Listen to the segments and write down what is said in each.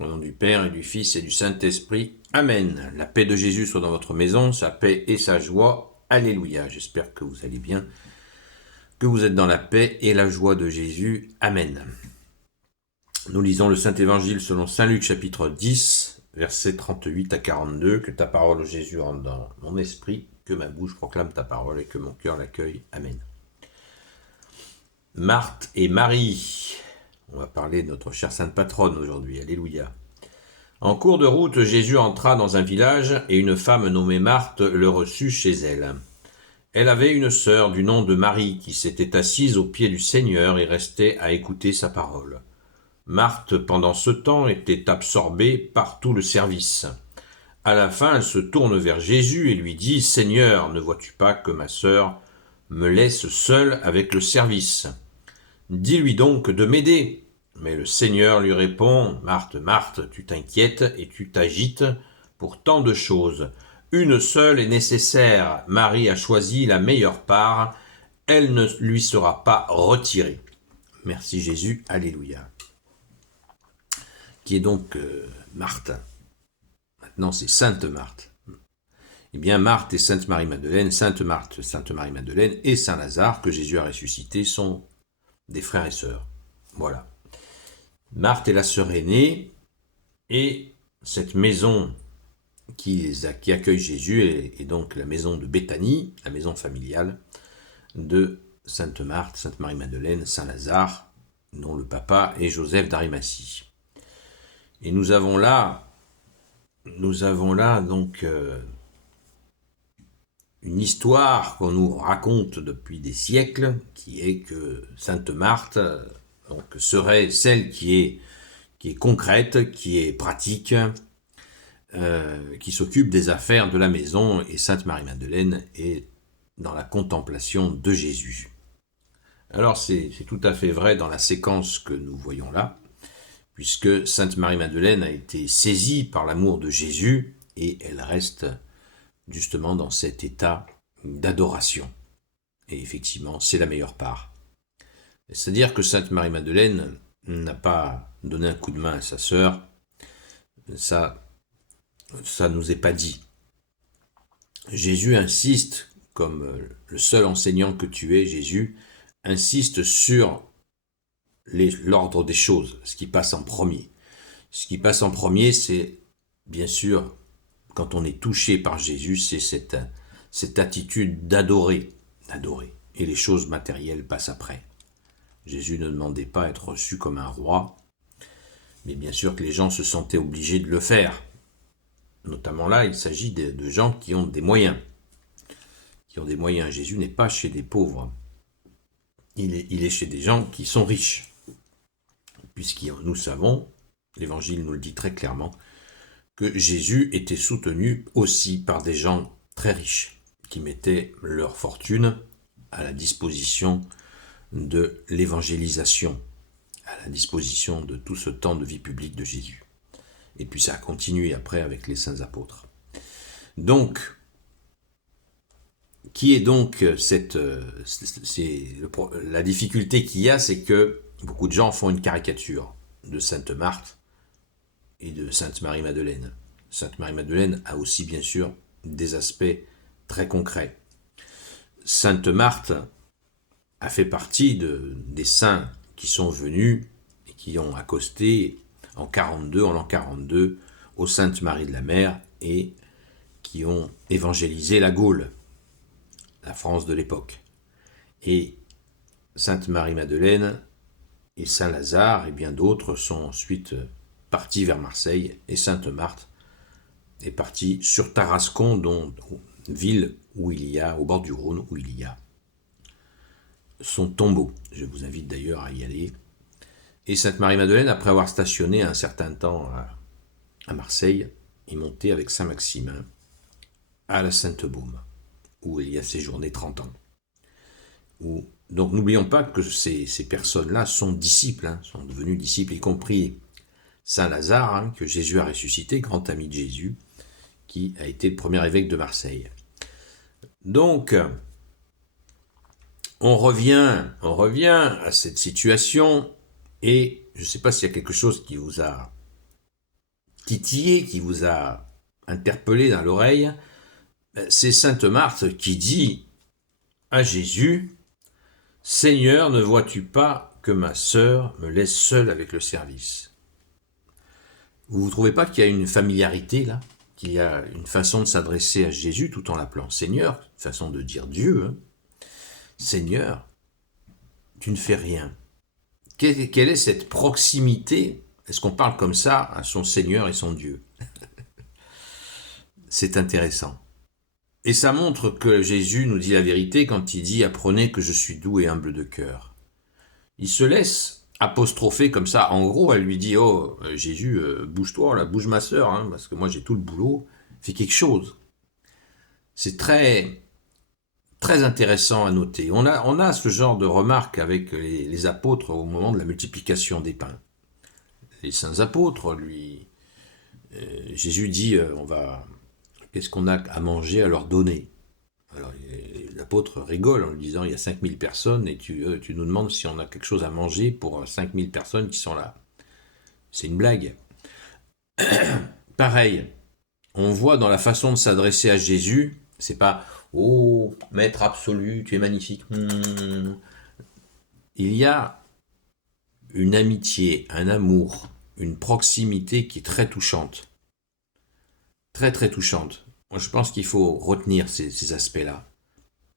Au nom du Père et du Fils et du Saint-Esprit. Amen. La paix de Jésus soit dans votre maison, sa paix et sa joie. Alléluia. J'espère que vous allez bien, que vous êtes dans la paix et la joie de Jésus. Amen. Nous lisons le Saint-Évangile selon Saint Luc chapitre 10, versets 38 à 42. Que ta parole, Jésus, rentre dans mon esprit, que ma bouche proclame ta parole et que mon cœur l'accueille. Amen. Marthe et Marie. On va parler de notre chère Sainte Patronne aujourd'hui. Alléluia. En cours de route, Jésus entra dans un village et une femme nommée Marthe le reçut chez elle. Elle avait une sœur du nom de Marie qui s'était assise au pied du Seigneur et restait à écouter sa parole. Marthe, pendant ce temps, était absorbée par tout le service. À la fin, elle se tourne vers Jésus et lui dit « Seigneur, ne vois-tu pas que ma sœur me laisse seule avec le service ? Dis-lui donc de m'aider. » Mais le Seigneur lui répond « Marthe, Marthe, tu t'inquiètes et tu t'agites pour tant de choses. Une seule est nécessaire. Marie a choisi la meilleure part. Elle ne lui sera pas retirée. » Merci Jésus. Alléluia. Qui est donc Marthe? Maintenant, c'est Sainte Marthe. Eh bien, Marthe et Sainte Marie-Madeleine, Sainte Marthe, Sainte Marie-Madeleine et Saint Lazare, que Jésus a ressuscité, sont des frères et sœurs. Voilà. Marthe est la sœur aînée, et cette maison qui accueille Jésus est donc la maison de Béthanie, la maison familiale de Sainte Marthe, Sainte Marie-Madeleine, Saint Lazare, dont le papa est Joseph d'Arimathie. Et nous avons là donc une histoire qu'on nous raconte depuis des siècles, qui est que Sainte Marthe donc, serait celle qui est concrète, qui est pratique, qui s'occupe des affaires de la maison, et Sainte Marie-Madeleine est dans la contemplation de Jésus. Alors c'est tout à fait vrai dans la séquence que nous voyons là, puisque Sainte Marie-Madeleine a été saisie par l'amour de Jésus, et elle reste justement dans cet état d'adoration. Et effectivement, c'est la meilleure part. C'est-à-dire que Sainte Marie-Madeleine n'a pas donné un coup de main à sa sœur, ça nous est pas dit. Jésus insiste, comme le seul enseignant que tu es, Jésus, insiste sur l'ordre des choses, ce qui passe en premier. Ce qui passe en premier, c'est bien sûr, quand on est touché par Jésus, c'est cette attitude d'adorer. Et les choses matérielles passent après. Jésus ne demandait pas à être reçu comme un roi, mais bien sûr que les gens se sentaient obligés de le faire. Notamment là, il s'agit de gens qui ont des moyens. Jésus n'est pas chez des pauvres. Il est chez des gens qui sont riches. Puisque nous savons, l'Évangile nous le dit très clairement, que Jésus était soutenu aussi par des gens très riches, qui mettaient leur fortune à la disposition de l'évangélisation, à la disposition de tout ce temps de vie publique de Jésus. Et puis ça a continué après avec les saints apôtres. Donc, qui est donc la difficulté qu'il y a, c'est que beaucoup de gens font une caricature de Sainte Marthe et de Sainte Marie-Madeleine. Sainte Marie-Madeleine a aussi bien sûr des aspects très concrets. Sainte Marthe a fait partie des saints qui sont venus et qui ont accosté en l'an 42, aux Saintes Marie de la Mer, et qui ont évangélisé la Gaule, la France de l'époque. Et Sainte Marie-Madeleine et Saint Lazare et bien d'autres sont ensuite partis vers Marseille, et Sainte Marthe est partie sur Tarascon, ville où il y a, au bord du Rhône, où il y a son tombeau. Je vous invite d'ailleurs à y aller. Et Sainte Marie-Madeleine, après avoir stationné un certain temps à Marseille, est montée avec Saint Maximin à la Sainte-Baume, où il y a séjourné 30 ans. Donc n'oublions pas que ces personnes-là sont disciples, sont devenus disciples, y compris Saint Lazare, que Jésus a ressuscité, grand ami de Jésus, qui a été le premier évêque de Marseille. Donc, on revient à cette situation, et je ne sais pas s'il y a quelque chose qui vous a titillé, qui vous a interpellé dans l'oreille, c'est sainte Marthe qui dit à Jésus, « Seigneur, ne vois-tu pas que ma sœur me laisse seule avec le service ?» Vous ne trouvez pas qu'il y a une familiarité là, qu'il y a une façon de s'adresser à Jésus tout en l'appelant Seigneur, une façon de dire Dieu, hein. Seigneur, tu ne fais rien. Quelle est cette proximité? Est-ce qu'on parle comme ça à son Seigneur et son Dieu? C'est intéressant. Et ça montre que Jésus nous dit la vérité quand il dit « Apprenez que je suis doux et humble de cœur ». Il se laisse apostropher comme ça. En gros, elle lui dit « Oh, Jésus, bouge-toi, là, bouge ma sœur, hein, parce que moi j'ai tout le boulot, fais quelque chose ». C'est très, très intéressant à noter. On a ce genre de remarques avec les apôtres au moment de la multiplication des pains. Les saints apôtres, Jésus dit qu'est-ce qu'on a à manger à leur donner? Alors l'apôtre rigole en lui disant il y a 5000 personnes et tu nous demandes si on a quelque chose à manger pour 5000 personnes qui sont là. C'est une blague. Pareil, on voit dans la façon de s'adresser à Jésus, c'est pas oh maître absolu, tu es magnifique. Il y a une amitié, un amour, une proximité qui est très touchante. Très très touchante. Moi, je pense qu'il faut retenir ces aspects-là.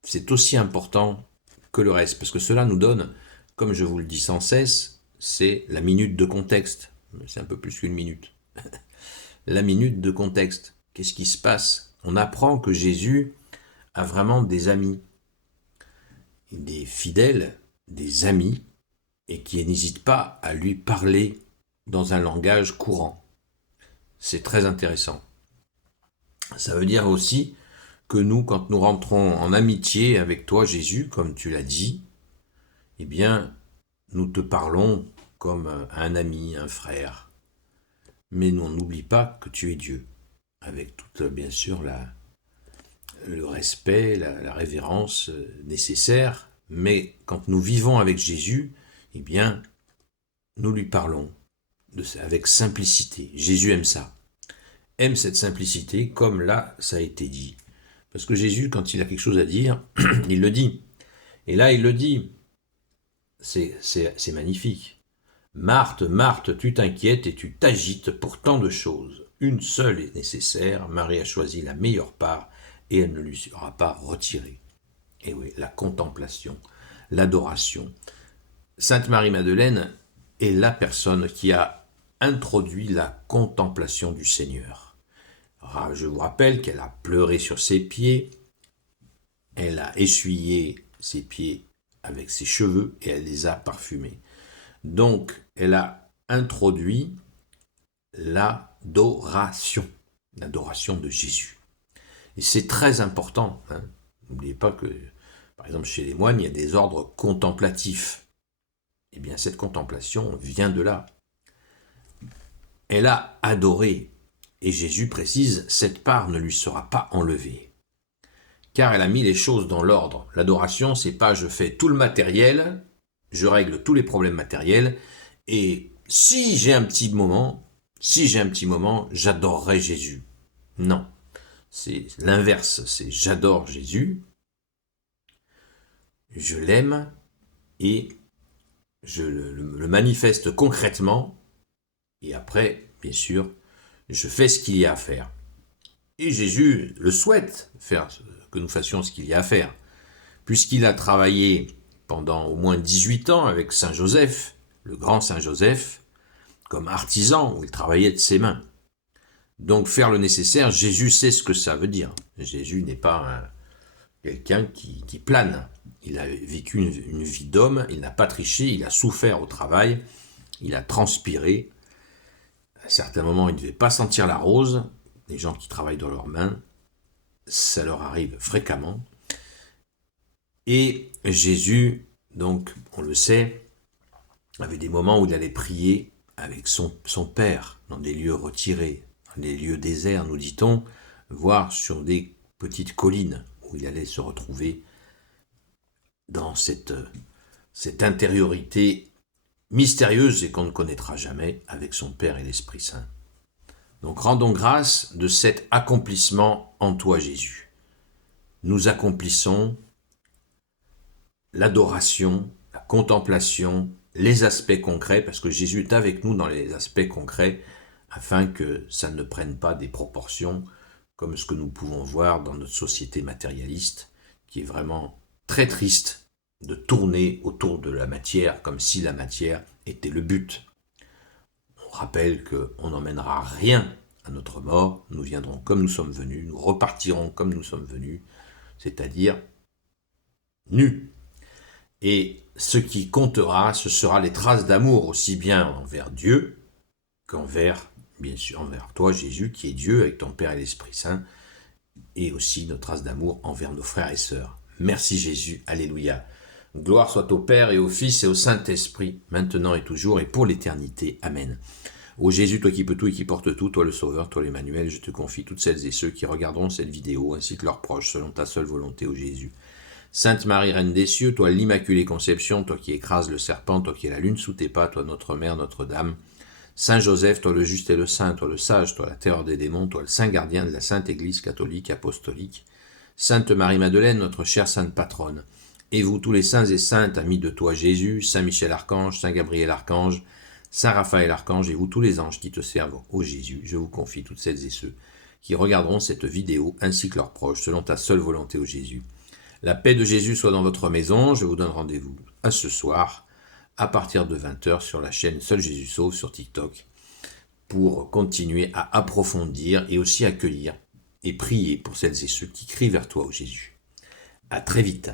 C'est aussi important que le reste, parce que cela nous donne, comme je vous le dis sans cesse, c'est la minute de contexte. C'est un peu plus qu'une minute. La minute de contexte. Qu'est-ce qui se passe? On apprend que Jésus a vraiment des amis, des fidèles, des amis, et qui n'hésitent pas à lui parler dans un langage courant. C'est très intéressant. Ça veut dire aussi que nous, quand nous rentrons en amitié avec toi, Jésus, comme tu l'as dit, eh bien, nous te parlons comme un ami, un frère. Mais on n'oublie pas que tu es Dieu, avec tout, bien sûr, le respect, la révérence nécessaire. Mais quand nous vivons avec Jésus, eh bien, nous lui parlons avec simplicité. Jésus aime ça. Aime cette simplicité, comme là, ça a été dit. Parce que Jésus, quand il a quelque chose à dire, il le dit. Et là, il le dit. C'est magnifique. Marthe, Marthe, tu t'inquiètes et tu t'agites pour tant de choses. Une seule est nécessaire. Marie a choisi la meilleure part et elle ne lui sera pas retirée. Et oui, la contemplation, l'adoration. Sainte Marie-Madeleine est la personne qui a introduit la contemplation du Seigneur. Je vous rappelle qu'elle a pleuré sur ses pieds, elle a essuyé ses pieds avec ses cheveux et elle les a parfumés. Donc, elle a introduit l'adoration de Jésus. Et c'est très important. Hein. N'oubliez pas que, par exemple, chez les moines, il y a des ordres contemplatifs. Eh bien, cette contemplation vient de là. Elle a adoré. Et Jésus précise, cette part ne lui sera pas enlevée. Car elle a mis les choses dans l'ordre. L'adoration, c'est pas je fais tout le matériel, je règle tous les problèmes matériels, et si j'ai un petit moment, j'adorerai Jésus. Non. C'est l'inverse, c'est j'adore Jésus, je l'aime, et je le manifeste concrètement, et après, bien sûr, je fais ce qu'il y a à faire. Et Jésus le souhaite, que nous fassions ce qu'il y a à faire, puisqu'il a travaillé pendant au moins 18 ans avec Saint Joseph, le grand Saint Joseph, comme artisan, où il travaillait de ses mains. Donc faire le nécessaire, Jésus sait ce que ça veut dire. Jésus n'est pas quelqu'un qui plane. Il a vécu une vie d'homme, il n'a pas triché, il a souffert au travail, il a transpiré. À certains moments, il ne devait pas sentir la rose. Les gens qui travaillent dans leurs mains, ça leur arrive fréquemment. Et Jésus, donc, on le sait, avait des moments où il allait prier avec son Père, dans des lieux retirés, dans des lieux déserts, nous dit-on, voire sur des petites collines, où il allait se retrouver dans cette intériorité mystérieuse et qu'on ne connaîtra jamais avec son Père et l'Esprit Saint. Donc rendons grâce de cet accomplissement en toi, Jésus. Nous accomplissons l'adoration, la contemplation, les aspects concrets, parce que Jésus est avec nous dans les aspects concrets, afin que ça ne prenne pas des proportions comme ce que nous pouvons voir dans notre société matérialiste, qui est vraiment très triste de tourner autour de la matière comme si la matière était le but. On rappelle qu'on n'emmènera rien à notre mort, nous viendrons comme nous sommes venus, nous repartirons comme nous sommes venus, c'est-à-dire nus. Et ce qui comptera, ce sera les traces d'amour aussi bien envers Dieu qu'envers, bien sûr, envers toi, Jésus, qui est Dieu avec ton Père et l'Esprit Saint, et aussi nos traces d'amour envers nos frères et sœurs. Merci Jésus, alléluia. Gloire soit au Père et au Fils et au Saint-Esprit, maintenant et toujours et pour l'éternité. Amen. Ô Jésus, toi qui peux tout et qui portes tout, toi le Sauveur, toi l'Emmanuel, je te confie toutes celles et ceux qui regarderont cette vidéo, ainsi que leurs proches, selon ta seule volonté, ô Jésus. Sainte Marie, Reine des cieux, toi l'Immaculée Conception, toi qui écrases le serpent, toi qui es la lune sous tes pas, toi notre Mère, Notre-Dame. Saint Joseph, toi le juste et le saint, toi le sage, toi la terreur des démons, toi le saint gardien de la Sainte Église catholique apostolique. Sainte Marie-Madeleine, notre chère sainte patronne. Et vous tous les saints et saintes, amis de toi Jésus, Saint Michel Archange, Saint Gabriel Archange, Saint Raphaël Archange, et vous tous les anges qui te servent, ô Jésus, je vous confie toutes celles et ceux qui regarderont cette vidéo, ainsi que leurs proches, selon ta seule volonté, ô Jésus. La paix de Jésus soit dans votre maison, je vous donne rendez-vous à ce soir, à partir de 20h sur la chaîne Seul Jésus Sauve sur TikTok, pour continuer à approfondir et aussi accueillir et prier pour celles et ceux qui crient vers toi, ô Jésus. À très vite.